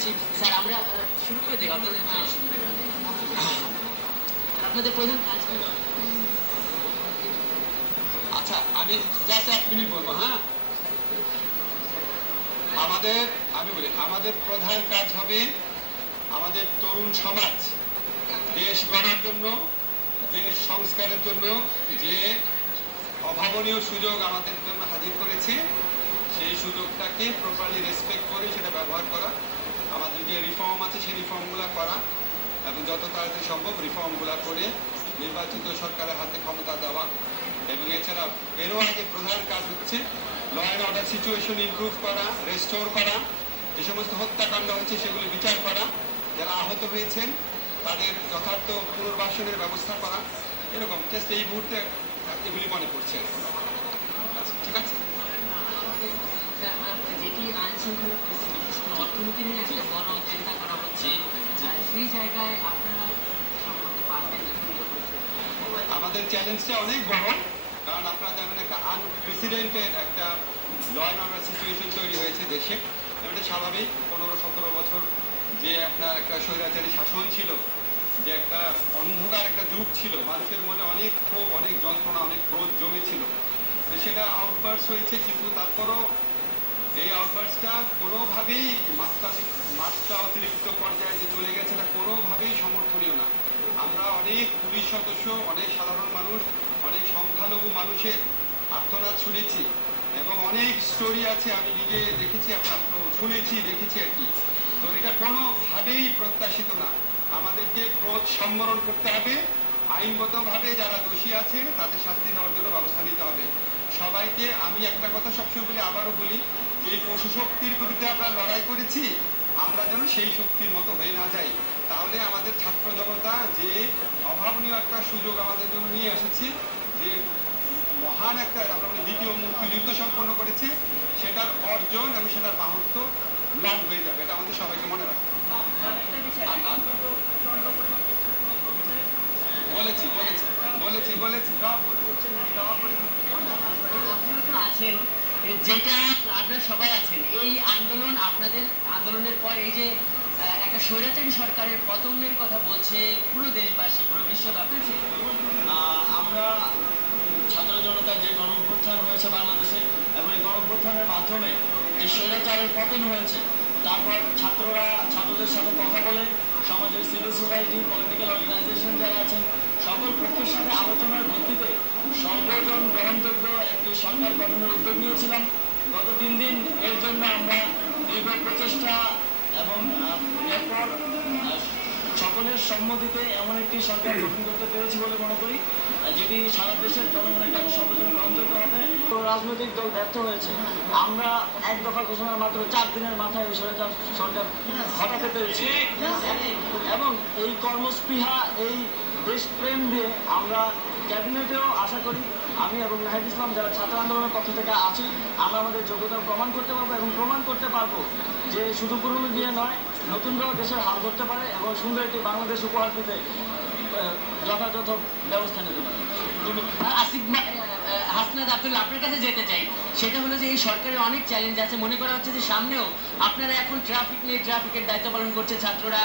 দিচ্ছি স্যার, আমরা শুরু করে দিই আপনাদের প্রধান কাজ। আচ্ছা, আমি জাস্ট 1 মিনিট বলবো। হ্যাঁ, আমি বলি আমাদের প্রধান কাজ হবে আমাদের তরুণ সমাজ দেশ গড়ার জন্য, দেশ সংস্কারের জন্য যে অভাবনীয় সুযোগ আমাদের জন্য হাজির করেছে সেই সুযোগটাকে প্রপারলি রেসপেক্ট করে সেটা ব্যবহার করা, আমাদের যে রিফর্ম আছে সেই রিফর্মগুলো করা এবং যত তাড়াতাড়ি সম্ভব রিফর্মগুলো করে নির্বাচিত সরকারের হাতে ক্ষমতা দেওয়া। এবং এছাড়া এরও আগে প্রধান কাজ হচ্ছে law and order situation improve করা, রেস্টোর করা, যে সমস্ত হত্যাকাণ্ড হচ্ছে সেগুলি বিচার করা, যারা আহত হয়েছেন তাদের যথার্থ পুনর্বাসনের ব্যবস্থা করা, এরকম জাস্ট এই মুহূর্তে এগুলি মনে পড়ছে। আচ্ছা, ঠিক আছে। যেটি আইন শৃঙ্খলা পরিস্থিতি, অর্থনীতি নিয়ে একটা বড় চিন্তা করা হচ্ছে, সেই জায়গায় আপনারা আমাদের চ্যালেঞ্জটা অনেক বড়, কারণ আপনারা জানেন একটা আনপ্রেসিডেন্টেড একটা ল অ্যান্ড অর্ডার সিচুয়েশন তৈরি হয়েছে দেশে। এটা স্বাভাবিক, 15-17 বছর যে আপনার একটা স্বৈরাচারী শাসন ছিল, যে একটা অন্ধকার একটা যুগ ছিল, মানুষের মনে অনেক ক্ষোভ, অনেক যন্ত্রণা, অনেক ক্রোধ জমেছিল। তো সেটা আউটবার্স হয়েছে, কিন্তু তারপরও এই আউটবার্সটা কোনোভাবেই মাত্রা অতিরিক্ত পর্যায়ে যে চলে গেছে এটা কোনোভাবেই সমর্থনীয় না। আমরা অনেক পুলিশ সদস্য, অনেক সাধারণ মানুষ, অনেক সংখ্যালঘু মানুষের আর্তনাদ শুনেছি এবং অনেক স্টোরি আছে, আমি নিজে দেখেছি, আপনার শুনেছি, দেখেছি আর কি। তো এটা কোনোভাবেই প্রত্যাশিত না। আমাদেরকে ক্রোধ সম্বরণ করতে হবে, আইনগতভাবে যারা দোষী আছে তাদের শাস্তি দেওয়ার জন্য ব্যবস্থা নিতে হবে। সবাইকে আমি একটা কথা সবসময় বলি, আবারও বলি, যে পশু শক্তির বিরুদ্ধে আমরা লড়াই করেছি আমরা যেন সেই শক্তির মতো হয়ে না যাই। তাহলে আমাদের ছাত্র জনতা যে অভাবনীয় একটা সুযোগ আমাদের জন্য নিয়ে এসেছে, যে মহান একটা আমরা বলি দ্বিতীয় মুক্তিযুদ্ধ সম্পন্ন করেছে, সেটার অর্জন এবং সেটার মাহাত্ম্য ম্লান হয়ে যাবে। এটা আমাদের সবাইকে মনে রাখতে হবে। বলেছি বলেছি বলেছি বলেছি সব আছেন, যেটা আপনারা সবাই আছেন, এই আন্দোলন, আপনাদের আন্দোলনের পর এই যে একটা স্বৈরাচারী সরকারের পতনের কথা বলছে পুরো দেশবাসী, পুরো বিশ্বব্যাপী। আমরা ছাত্র জনতার যে গণঅভ্যুত্থান হয়েছে বাংলাদেশে এবং এই গণঅভ্যুত্থানের মাধ্যমে যে স্বৈরাচারের পতন হয়েছে, তারপর ছাত্রদের সাথে কথা বলে সমাজের সিভিল সোসাইটি, পলিটিক্যাল অর্গানাইজেশন যারা আছেন সকল পক্ষের সাথে আলোচনার ভিত্তিতে সর্বজন গ্রহণযোগ্য একটি সরকার গঠনের উদ্যোগ নিয়েছিলাম। গত 3 দিন এর জন্য আমরা দীর্ঘ প্রচেষ্টা এবং এরপর সকলের সম্মতিতে এমন একটি সরকার গঠন করতে পেরেছি বলে মনে করি, যেটি সারা দেশের জনগণের কাছে সর্বজন গ্রহণযোগ্য হবে। রাজনৈতিক দল ব্যর্থ হয়েছে। আমরা এক দফা ঘোষণার মাত্র 4 দিনের মাথায় এই সরকার হটাতে পেরেছি এবং এই কর্মস্পৃহা, এই দেশপ্রেম দিয়ে আমরা ক্যাবিনেটেও আশা করি আমি এবং নাহিদ ইসলাম যারা ছাত্র আন্দোলনের পক্ষ থেকে আছি, আমরা আমাদের যোগ্যতা প্রমাণ করতে পারবো এবং প্রমাণ করতে পারবো যে শুধু পুরনো দিয়ে নয়, নতুনরাও দেশের হাল ধরতে পারে এবং সুন্দর একটি বাংলাদেশ উপহার দিতে যথাযথ ব্যবস্থা নিতে পারে। আসিফ হাসনাত আব্দুল্লাহ, আপনার কাছে যেতে চাই, সেটা হলো যে এই সরকারের অনেক চ্যালেঞ্জ আছে, মনে করা হচ্ছে যে সামনেও আপনারা এখন ট্রাফিক নিয়ে ট্রাফিকের দায়িত্ব পালন করছে ছাত্ররা,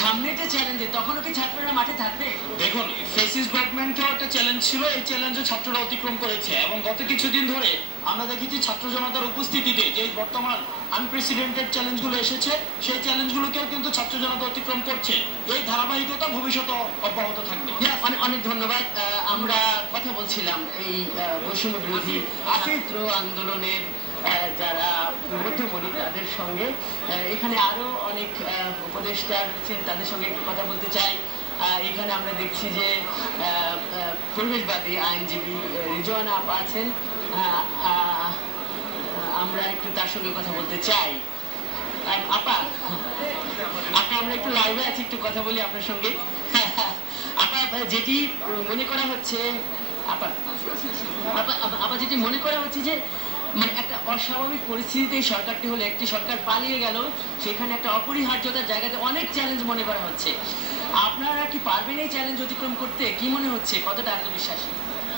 সামনে যে চ্যালেঞ্জে তখনও কি ছাত্ররা মাঠে থাকবে? দেখুন, ফেসিস গভর্নমেন্টেও একটা চ্যালেঞ্জ ছিল, এই চ্যালেঞ্জে ছাত্ররা অতিক্রম করেছে এবং গত কিছুদিন ধরে আমরা দেখেছি ছাত্র জনতার উপস্থিতিতে যে বর্তমান আনপ্রেসিডেন্টেড চ্যালেঞ্জগুলো এসেছে সেই চ্যালেঞ্জগুলোকেও কিন্তু ছাত্র জনতা অতিক্রম করছে। এই ধারাবাহিকতা ভবিষ্যতে অব্যাহত থাকবে। অনেক অনেক ধন্যবাদ। আমরা কথা বলছিলাম এই বৈষম্য বিরোধী ছাত্র আন্দোলনের যারা মধ্যমণি তাদের সঙ্গে, এখানে আরো অনেক উপদেষ্টা রয়েছেন, তাদের সঙ্গে একটু কথা বলতে চাই। এখানে আমরা দেখছি যে পরিবেশবাদী আইনজীবী রিজওয়ানা আপা আছেন, আমরা একটু তার সঙ্গে কথা বলতে চাই। আপা, আমরা একটু লাইভে আছি, একটু কথা বলি আপনার সঙ্গে। আপা, যেটি মনে করা হচ্ছে যেটি মনে করা হচ্ছে যে মানে একটা অস্বাভাবিক পরিস্থিতিতে সরকারটি হলো, একটি সরকার পালিয়ে গেল, সেখানে একটা অপরিহার্যতার জায়গাতে অনেক চ্যালেঞ্জ মনে করা হচ্ছে। আপনারা কি পারবেন এই চ্যালেঞ্জ অতিক্রম করতে? কি মনে হচ্ছে, কতটা আত্মবিশ্বাসী?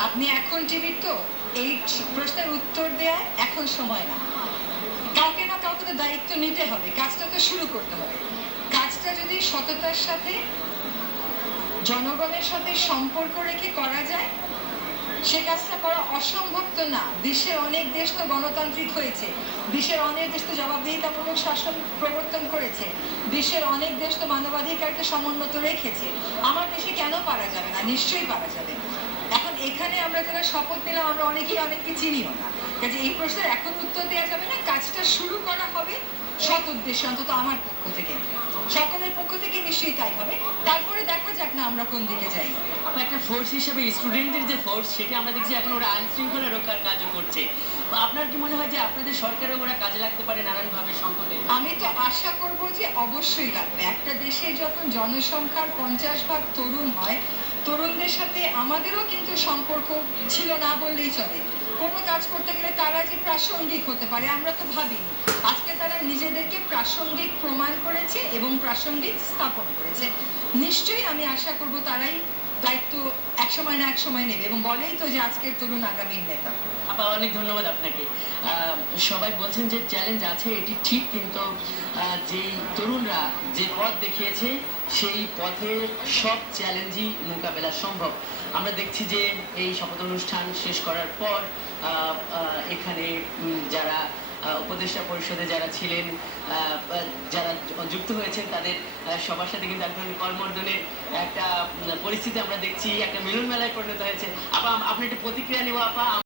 আপনি এখন জীবিত, এই প্রশ্নের উত্তর দেয়া এখন সময় না, কাউকে না কাউকে তো দায়িত্ব নিতে হবে, কাজটা তো শুরু করতে হবে। কাজটা যদি সততার সাথে জনগণের সাথে সম্পর্ক রেখে করা যায়, সে কাজটা করা অসম্ভব তো না। বিশ্বের অনেক দেশ তো গণতান্ত্রিক হয়েছে, বিশ্বের অনেক দেশ তো জবাবদিহিতামূলক শাসন প্রবর্তন করেছে, বিশ্বের অনেক দেশ তো মানবাধিকারকে সমুন্নত রেখেছে। আমার দেশে কেন পারা যাবে না? নিশ্চয়ই পারা যাবে। এখন এখানে আমরা যারা শপথ নিলাম, আমরা অনেকেই অনেককে চিনিও না, কাজে এই প্রশ্নের এখন উত্তর দেওয়া যাবে না। কাজটা শুরু করা হবে সৎ উদ্দেশ্যে, অন্তত আমার পক্ষ থেকে, সকলের পক্ষ থেকে নিশ্চয়ই তাই হবে। তারপরে দেখা যাক না আমরা কোন দিকে যাই। আপা, একটা ফোর্স হিসেবে স্টুডেন্টদের যে ফোর্স, সেটি আমরা দেখছি এখন ওরা আইন শৃঙ্খলা রক্ষার কাজও করছে। তো আপনার কি মনে হয় যে আপনাদের সরকারেও ওরা কাজে লাগতে পারে নানানভাবে সংকটে? আমি তো আশা করব যে অবশ্যই লাগবে। একটা দেশে যখন জনসংখ্যার 50% তরুণ হয়, তরুণদের সাথে আমাদেরও কিন্তু সম্পর্ক ছিল না বললেই চলে। কোনো কাজ করতে গেলে তারা যে প্রাসঙ্গিক হতে পারে আমরা তো ভাবিনি। আজকে তারা নিজেদেরকে প্রাসঙ্গিক প্রমাণ করেছে এবং প্রাসঙ্গিক স্থাপন করেছে। নিশ্চয়ই আমি আশা করব তারাই দায়িত্ব একসময় না একসময় নেবে, এবং বলেই তো যে আজকের তরুণ আগামীর নেতা। আপা, অনেক ধন্যবাদ আপনাকে। সবাই বলছেন যে চ্যালেঞ্জ আছে, এটি ঠিক, কিন্তু যেই তরুণরা যে পথ দেখিয়েছে সেই পথে সব চ্যালেঞ্জই মোকাবেলা সম্ভব। আমরা দেখছি যে এই শপথ অনুষ্ঠান শেষ করার পর এখানে যারা উপদেষ্টা পরিষদে যারা ছিলেন, যারা যুক্ত হয়েছেন, তাদের সবার সাথে কিন্তু এক ধরনের কর্মর্দনের একটা পরিস্থিতি আমরা দেখছি, একটা মিলন মেলায় পরিণত হয়েছে। আপা, আপনি একটা প্রতিক্রিয়া নেব আপা।